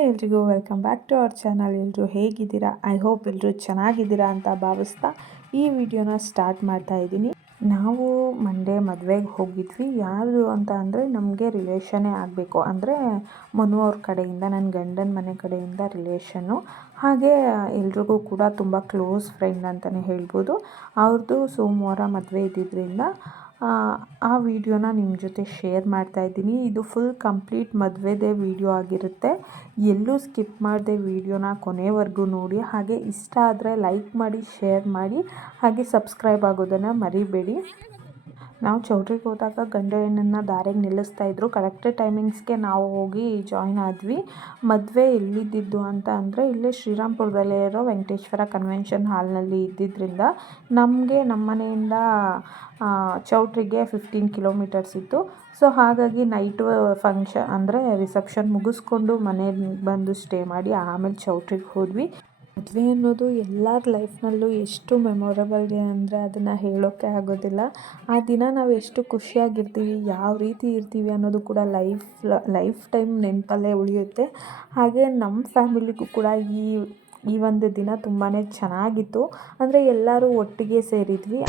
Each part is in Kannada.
ಹಾಯ್ ಎಲ್ರಿಗೂ welcome back to our channel. ಎಲ್ಲರೂ ಹೇಗಿದ್ದೀರಾ? ಐ ಹೋಪ್ ಎಲ್ಲರೂ ಚೆನ್ನಾಗಿದ್ದೀರಾ ಅಂತ ಭಾವಿಸ್ತಾ ಈ ವಿಡಿಯೋನ ಸ್ಟಾರ್ಟ್ ಮಾಡ್ತಾ ಇದ್ದೀನಿ. ನಾವು ಮಂಡೇ ಮದುವೆಗೆ ಹೋಗಿದ್ವಿ. ಯಾರು ಅಂತ ಅಂದರೆ ನಮಗೆ ರಿಲೇಷನ್ನೇ ಆಗಬೇಕು, ಅಂದರೆ ಮನು ಅವ್ರ ಕಡೆಯಿಂದ, ನನ್ನ ಗಂಡನ ಮನೆ ಕಡೆಯಿಂದ ರಿಲೇಷನ್ನು. ಹಾಗೆ ಎಲ್ರಿಗೂ ಕೂಡ ತುಂಬ ಕ್ಲೋಸ್ ಫ್ರೆಂಡ್ ಅಂತಲೇ ಹೇಳ್ಬೋದು. ಅವ್ರದ್ದು ಸೋಮವಾರ ಮದುವೆ ಇದ್ದಿದ್ದರಿಂದ ಆ ವಿಡಿಯೋನ ನಿಮ್ಮ ಜೊತೆ ಶೇರ್ ಮಾಡ್ತಾ ಇದ್ದೀನಿ. ಇದು ಫುಲ್ ಕಂಪ್ಲೀಟ್ ಮದುವೆದೇ ವಿಡಿಯೋ ಆಗಿರುತ್ತೆ. ಎಲ್ಲೂ ಸ್ಕಿಪ್ ಮಾಡದೆ ವಿಡಿಯೋನ ಕೊನೆವರೆಗೂ ನೋಡಿ. ಹಾಗೆ ಇಷ್ಟ ಆದರೆ ಲೈಕ್ ಮಾಡಿ, ಶೇರ್ ಮಾಡಿ, ಹಾಗೆ ಸಬ್ಸ್ಕ್ರೈಬ್ ಆಗೋದನ್ನು ಮರಿಬೇಡಿ. ನಾವು ಚೌಟ್ರಿಗೆ ಹೋದಾಗ ಗಂಡು ಹೆಣ್ಣನ್ನು ದಾರಿಗೆ ನಿಲ್ಲಿಸ್ತಾಯಿದ್ರು. ಕರೆಕ್ಟ್ ಟೈಮಿಂಗ್ಸ್ಗೆ ನಾವು ಹೋಗಿ ಜಾಯ್ನ್ ಆದ್ವಿ. ಮದುವೆ ಎಲ್ಲಿದ್ದಿದ್ದು ಅಂತ ಅಂದರೆ ಇಲ್ಲೇ ಶ್ರೀರಾಮ್ಪುರದಲ್ಲೇ ಇರೋ ವೆಂಕಟೇಶ್ವರ ಕನ್ವೆನ್ಷನ್ ಹಾಲ್ನಲ್ಲಿ ಇದ್ದಿದ್ದರಿಂದ ನಮಗೆ ನಮ್ಮ ಮನೆಯಿಂದ ಚೌಟ್ರಿಗೆ 15 ಕಿಲೋಮೀಟರ್ಸ್ ಇತ್ತು. ಸೊ ಹಾಗಾಗಿ ನೈಟು ಫಂಕ್ಷನ್ ಅಂದರೆ ರಿಸೆಪ್ಷನ್ ಮುಗಿಸ್ಕೊಂಡು ಮನೆಗೆ ಬಂದು ಸ್ಟೇ ಮಾಡಿ ಆಮೇಲೆ ಚೌಟ್ರಿಗೆ ಹೋದ್ವಿ. ಮದುವೆ ಅನ್ನೋದು ಎಲ್ಲರ ಲೈಫ್ನಲ್ಲೂ ಎಷ್ಟು ಮೆಮೊರಬಲ್ ಡೇ ಅಂದರೆ ಅದನ್ನು ಹೇಳೋಕ್ಕೆ ಆಗೋದಿಲ್ಲ. ಆ ದಿನ ನಾವು ಎಷ್ಟು ಖುಷಿಯಾಗಿರ್ತೀವಿ, ಯಾವ ರೀತಿ ಇರ್ತೀವಿ ಅನ್ನೋದು ಕೂಡ ಲೈಫ್ ಟೈಮ್ ನೆನಪಲ್ಲೇ ಉಳಿಯುತ್ತೆ. ಹಾಗೆ ನಮ್ಮ ಫ್ಯಾಮಿಲಿಗೂ ಕೂಡ ಈ ಒಂದು ದಿನ ತುಂಬಾ ಚೆನ್ನಾಗಿತ್ತು. ಅಂದರೆ ಎಲ್ಲರೂ ಒಟ್ಟಿಗೆ ಸೇರಿದ್ವಿ.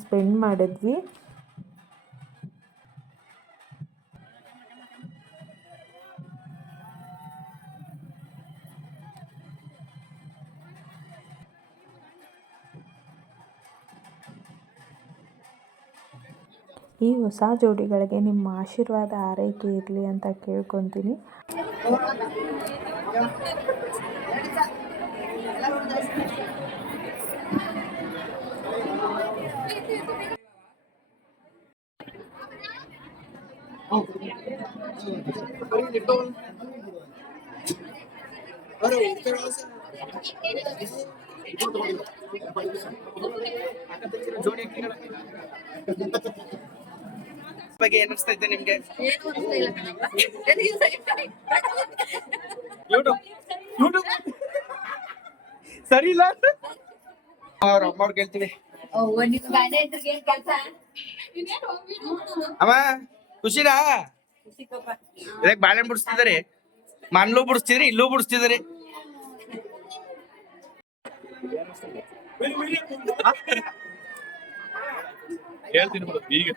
ಸ್ಪೆಂಡ್ ಮಾಡಿದ್ವಿ. ಈ ಹೊಸ ಜೋಡಿಗಳಿಗೆ ನಿಮ್ಮ ಆಶೀರ್ವಾದ ಆರೈಕೆ ಇರಲಿ ಅಂತ ಕೇಳ್ಕೊತೀನಿ. ಬಗ್ಗೆ ಏನು ಅನಿಸ್ತಾ ಇದೆ ನಿಮ್ಗೆ? ಸರಿ ಇಲ್ಲ ಅವ್ರ ಅಮ್ಮವ್ರು ಕೇಳ್ತೀವಿ. ಅಮ್ಮ ಖುಷಿನಾ? ಇದಕ್ಕೆ ಬಾಳೆಹಣ್ಣು ಬಿಡಿಸ್ತಿದಾರೆ, ಮನ್ಲೂ ಬಿಡಿಸ್ತಿದ್ರಿ, ಇಲ್ಲೂ ಬಿಡಿಸ್ತಿದಾರೆ. ಹೇಳ್ತೀನಿ ಈಗ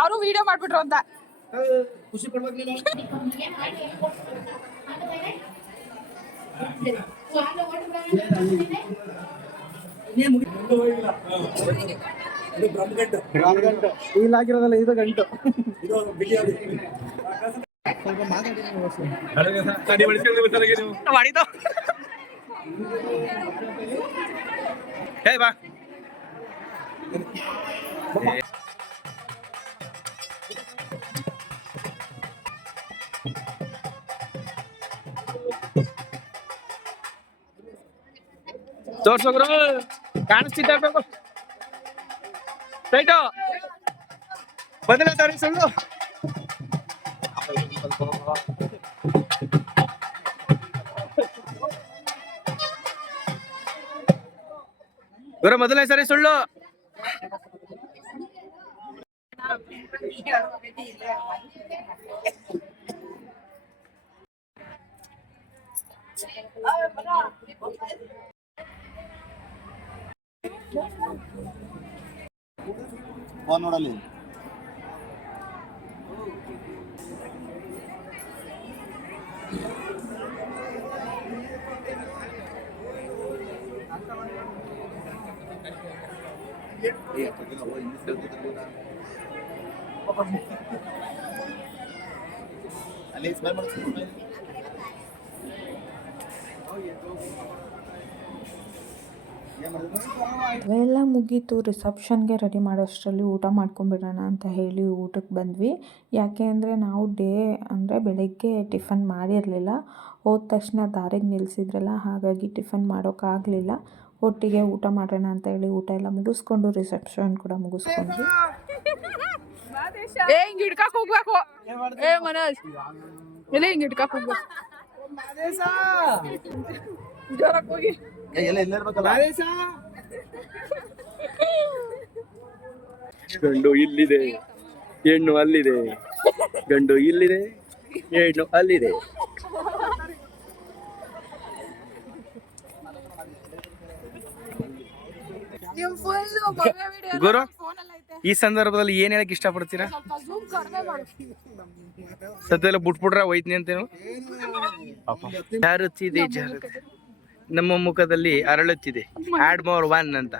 ಅವರು ವಿಡಿಯೋ ಮಾಡ್ಬಿಟ್ರು ಅಂತ ಖುಷಿ ಪಡ್ಬೇಕು. ಇಲ್ಲಾಗಿರೋದಲ್ಲ ಇದು ಗಂಟು ಮಾಡಿದ್ದು ಹೇ ಬಾ. ತೋರ್ಸೋಗ್ರು ಕಾಣಿಸ್ತಿದ್ದ ರೈಟು ಬದಲ ಸರಿ ಸುಳ್ಳು ಗುರು ಮೊದಲನೇ ಸರಿ ಸುಳ್ಳು. ನೋಡಲಿ ಅಲ್ಲಿ ಸ್ಮೈಲ್ ಮಾಡ್ತೀನಿ. ಅವೆಲ್ಲ ಮುಗೀತು. ರಿಸೆಪ್ಷನ್ಗೆ ರೆಡಿ ಮಾಡೋಷ್ಟರಲ್ಲಿ ಊಟ ಮಾಡ್ಕೊಂಬಿಡೋಣ ಅಂತ ಹೇಳಿ ಊಟಕ್ಕೆ ಬಂದ್ವಿ. ಯಾಕೆ ಅಂದರೆ ನಾವು ಬೆಳಗ್ಗೆ ಟಿಫನ್ ಮಾಡಿರಲಿಲ್ಲ. ಹೋದ ತಕ್ಷಣ ದಾರಿಗೆ ನಿಲ್ಲಿಸಿದ್ರಲ್ಲ, ಹಾಗಾಗಿ ಟಿಫನ್ ಮಾಡೋಕ್ಕಾಗಲಿಲ್ಲ. ಒಟ್ಟಿಗೆ ಊಟ ಮಾಡೋಣ ಅಂತ ಹೇಳಿ ಊಟ ಎಲ್ಲ ಮುಗಿಸ್ಕೊಂಡು ರಿಸೆಪ್ಷನ್ ಕೂಡ ಮುಗಿಸ್ಕೊಂಡ್ವಿ. ಹಿಂಗ್ ಹಿಡ್ಕಕ್ ಹೋಗ್ಬೇಕು. ಮನೋಜ್ ಇಲ್ಲ, ಹಿಂಗ್ ಹಿಡ್ಕಕ್ ಹೋಗ್ಬೇಕು. ಜೋರಾಗಿ ಹೋಗಿ. ಗಂಡು ಇಲ್ಲಿದೆ, ಹೆಣ್ಣು ಅಲ್ಲಿದೆ. ಗಂಡು ಇಲ್ಲಿದೆ, ಹೆಣ್ಣು ಅಲ್ಲಿದೆ. ಗುರು, ಈ ಸಂದರ್ಭದಲ್ಲಿ ಏನ್ ಹೇಳಕ್ ಇಷ್ಟಪಡ್ತೀರಾ? ಸತ್ಯೆಲ್ಲ ಬಿಟ್ಬಿಟ್ರೆ ಹೋಯ್ತೀನಿ ಅಂತೇನು? ಜಾರುತ್ತಿದೆ ಜಾರುತ್ತಿದೆ, ನಮ್ಮ ಮುಖದಲ್ಲಿ ಅರಳುತ್ತಿದೆ. ಆಡ್ ಮೋರ್ ಒನ್ ಅಂತ.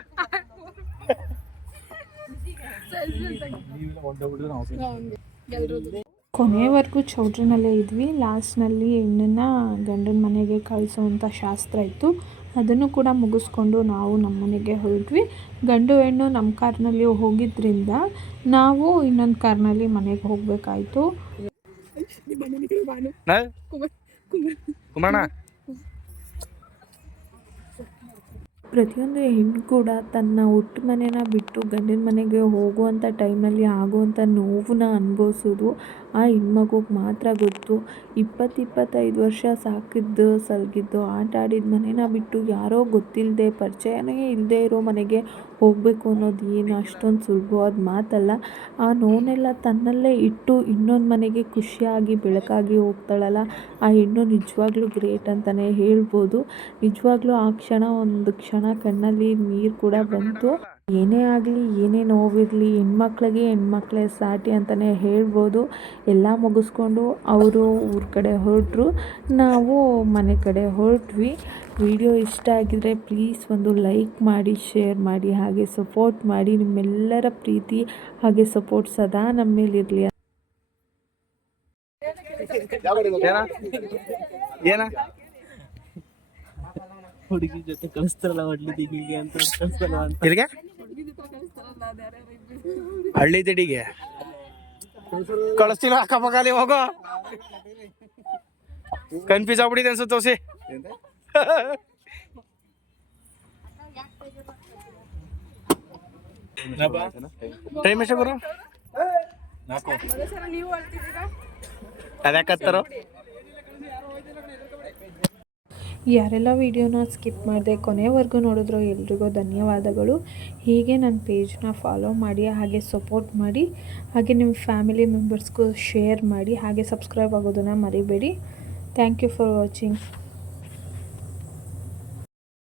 ಕೊನೆಯವರೆಗೂ ಚೌಟ್ರಿನಲ್ಲೇ ಇದ್ವಿ. ಲಾಸ್ಟ್ನಲ್ಲಿ ಹೆಣ್ಣನ್ನು ಗಂಡನ ಮನೆಗೆ ಕಳಿಸೋವಂಥ ಶಾಸ್ತ್ರ ಇತ್ತು. ಅದನ್ನು ಕೂಡ ಮುಗಿಸ್ಕೊಂಡು ನಾವು ನಮ್ಮ ಮನೆಗೆ ಹೊರಟ್ವಿ. ಗಂಡು ಹೆಣ್ಣು ನಮ್ಮ ಕಾರ್ನಲ್ಲಿ ಹೋಗಿದ್ದರಿಂದ ನಾವು ಇನ್ನೊಂದು ಕಾರ್ನಲ್ಲಿ ಮನೆಗೆ ಹೋಗಬೇಕಾಯ್ತು. ಕುಮಾರ, ಪ್ರತಿಯೊಂದು ಹೆಣ್ಣು ಕೂಡ ತನ್ನ ಹುಟ್ಟು ಮನೆನ ಬಿಟ್ಟು ಗಂಡನ ಮನೆಗೆ ಹೋಗುವಂಥ ಟೈಮಲ್ಲಿ ಆಗುವಂಥ ನೋವನ್ನ ಅನುಭವಿಸೋದು ಆ ಹೆಣ್ಮಗುಗೆ ಮಾತ್ರ ಗೊತ್ತು. 20-25 ವರ್ಷ ಸಾಕಿದ್ದು ಸಲ್ಗಿದ್ದು ಆಟ ಆಡಿದ ಮನೆನ ಬಿಟ್ಟು ಯಾರೋ ಗೊತ್ತಿಲ್ಲದೆ ಪರಿಚಯನೇ ಇಲ್ಲದೆ ಇರೋ ಮನೆಗೆ ಹೋಗಬೇಕು ಅನ್ನೋದು ಏನು ಅಷ್ಟೊಂದು ಸುಲಭವಾದ ಮಾತಲ್ಲ. ಆ ನೋವನ್ನೆಲ್ಲ ತನ್ನಲ್ಲೇ ಇಟ್ಟು ಇನ್ನೊಂದು ಮನೆಗೆ ಖುಷಿಯಾಗಿ ಬೆಳಕಾಗಿ ಹೋಗ್ತಾಳಲ್ಲ, ಆ ಹೆಣ್ಣು ನಿಜವಾಗ್ಲೂ ಗ್ರೇಟ್ ಅಂತಲೇ ಹೇಳ್ಬೋದು. ನಿಜವಾಗ್ಲೂ ಆ ಕ್ಷಣ ಒಂದು ಕ್ಷಣ ಕಣ್ಣಲ್ಲಿ ನೀರು ಕೂಡ ಬಂತು. ಏನೇ ಆಗಲಿ, ಏನೇ ನೋವಿರಲಿ, ಹೆಣ್ಮಕ್ಳೇ ಸಾಟಿ ಅಂತಲೇ ಹೇಳ್ಬೋದು. ಎಲ್ಲ ಮುಗಿಸ್ಕೊಂಡು ಅವರು ಊರ ಕಡೆ ಹೊರಟರು, ನಾವು ಮನೆ ಕಡೆ ಹೊರಟ್ವಿ. ವಿಡಿಯೋ ಇಷ್ಟ ಆಗಿದರೆ ಪ್ಲೀಸ್ ಒಂದು ಲೈಕ್ ಮಾಡಿ, ಶೇರ್ ಮಾಡಿ, ಹಾಗೆ ಸಪೋರ್ಟ್ ಮಾಡಿ. ನಿಮ್ಮೆಲ್ಲರ ಪ್ರೀತಿ ಹಾಗೆ ಸಪೋರ್ಟ್ ಸದಾ ನಮ್ಮ ಮೇಲಿರಲಿ. ಏನ ಹುಡುಗಿ ಜೊತೆ ಕಳಿಸ್ತಾರಲ್ಲ ಹಳ್ಳಿ ಅಂತ ಇಲ್ಲಿಗೆ ಹಳ್ಳಿ ತಿಡಿಗೆ ಕಳಿಸ್ತಿಲ್ಲ. ಅಕ್ಕಪಕ್ಕಲ್ಲಿ ಹೋಗೋ, ಕನ್ಫ್ಯೂಸ್ ಆಗ್ಬಿಟ್ಟಿದೆ ಅನ್ಸುತ್ತೆ ಹೊಸಿ. ಟೈಮ್ ಎಷ್ಟು ಗುರು? ಅದ್ಯಾಕತ್ತಾರೋ? ಯಾರೆಲ್ಲ ವಿಡಿಯೋನ ಸ್ಕಿಪ್ ಮಾಡಿದೆ ಕೊನೆವರೆಗೂ ನೋಡಿದ್ರೋ ಎಲ್ರಿಗೂ ಧನ್ಯವಾದಗಳು. ಹೀಗೆ ನನ್ನ ಪೇಜ್ನ ಫಾಲೋ ಮಾಡಿ, ಹಾಗೆ ಸಪೋರ್ಟ್ ಮಾಡಿ, ಹಾಗೆ ನಿಮ್ಮ ಫ್ಯಾಮಿಲಿ ಮೆಂಬರ್ಸ್ಗೂ ಶೇರ್ ಮಾಡಿ, ಹಾಗೆ ಸಬ್ಸ್ಕ್ರೈಬ್ ಆಗೋದನ್ನು ಮರಿಬೇಡಿ. Thank you for watching.